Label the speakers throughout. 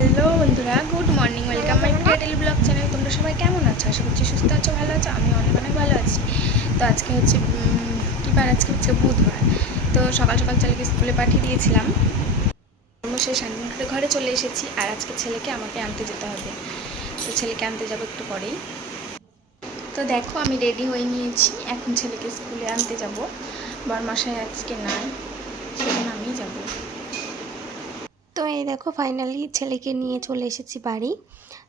Speaker 1: Hello বন্ধুরা, good morning, welcome my creative blog channel তোমরা সবাই কেমন আছো? আশা করছি সুস্থ আছো, ভালো আছো আমি অনেক অনেক ভালো আছি। তো আজকে হচ্ছে কী বার? আজকে হচ্ছে বুধবার। তো সকাল সকাল ছেলেকে স্কুলে পাঠিয়ে দিয়েছিলাম। সে সাড়ে ঘরে চলে এসেছি, আর আজকে ছেলেকে আমাকে আনতে যেতে হবে। তো ছেলেকে আনতে যাব একটু পরেই। তো দেখো, আমি রেডি হয়ে নিয়েছি। এখন ছেলেকে স্কুলে আনতে যাব। বরমাসায় আজকে নাই সেখানে আমি যাব।
Speaker 2: তো এই দেখো ফাইনালি ছেলেকে নিয়ে চলে এসেছি বাড়ি।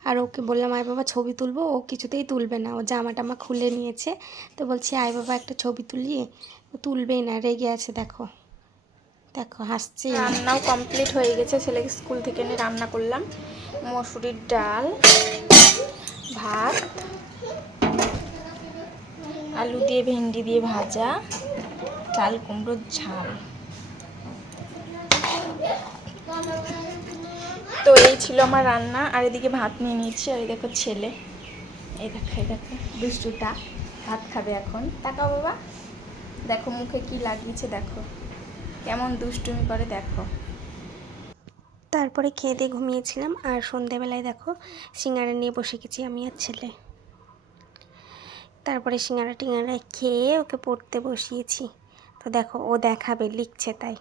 Speaker 2: আর ওকে বললাম, আয় বাবা, ছবি তুলবো। ও কিছুতেই তুলবে না। ও জামা টামা খুলে নিয়েছে। তো বলছি, আয় বাবা, একটা ছবি তুলি। ও তুলবেই না, রেগে আছে, দেখো। দেখো, হাসছে।
Speaker 1: রান্নাও কমপ্লিট হয়ে গেছে। ছেলেকে স্কুল থেকে এনে রান্না করলাম। মসুরির ডাল, ভাত, আলু দিয়ে ভেন্ডি দিয়ে ভাজা, চাল কুমড়োর ঝাল। তো এই ছিল আমার রান্না, আর এদিকে ভাত নিয়ে নিয়েছি, আর এই দেখো ছেলে। এই দেখো এই দেখো, দুষ্টুটা ভাত খাবে এখন। তাকাও বাবা, দেখো মুখে কি লাগিয়েছে, দেখো। কেমন দুষ্টুমি করে, দেখো।
Speaker 2: তারপরে খেয়ে দিয়ে ঘুমিয়েছিলাম, আর সন্ধেবেলায় দেখো সিঙ্গারা নিয়ে বসে গেছি আমি আর ছেলে। তারপরে সিঙ্গারা টিঙ্গারা খেয়ে ওকে পড়তে বসিয়েছি। তো দেখো, ও দেখাবে, লিখছে তাই।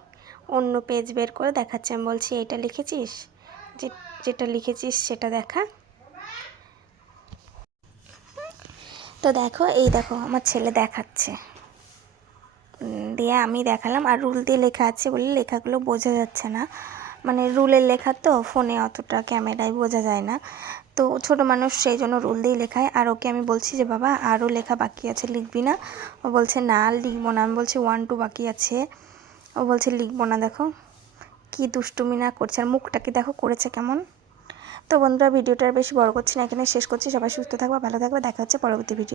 Speaker 2: অন্য পেজ বের করে দেখাচ্ছে। আমি বলছি, এটা লিখেছিস? যে, যেটা লিখেছিস সেটা দেখা। তো দেখো, এই দেখো, আমার ছেলে দেখাচ্ছে। দিয়ে আমি দেখালাম, আর রুল দিয়ে লেখা আছে বলে লেখাগুলো বোঝা যাচ্ছে না। মানে রুলের লেখা তো, ফোনে অতটা ক্যামেরায় বোঝা যায় না। তো ছোট মানুষ সেই জন্য রুল দিয়েই লেখায়। আর ওকে আমি বলছি যে, বাবা, আরও লেখা বাকি আছে, লিখবি না? ও বলছে, না, লিখব না। আমি বলছি ওয়ান টু বাকি আছে। ও বলছে, লিখব না, দেখো। কি দুষ্টুমি না করছে, আর মুখটা কি দেখো করেছে কেমন? তো বন্ধুরা, ভিডিওটা বেশি বড় করছি না এখানে শেষ করছি। সবাই সুস্থ থাকবে, ভালো থাকবে। দেখা হচ্ছে পরবর্তী ভিডিও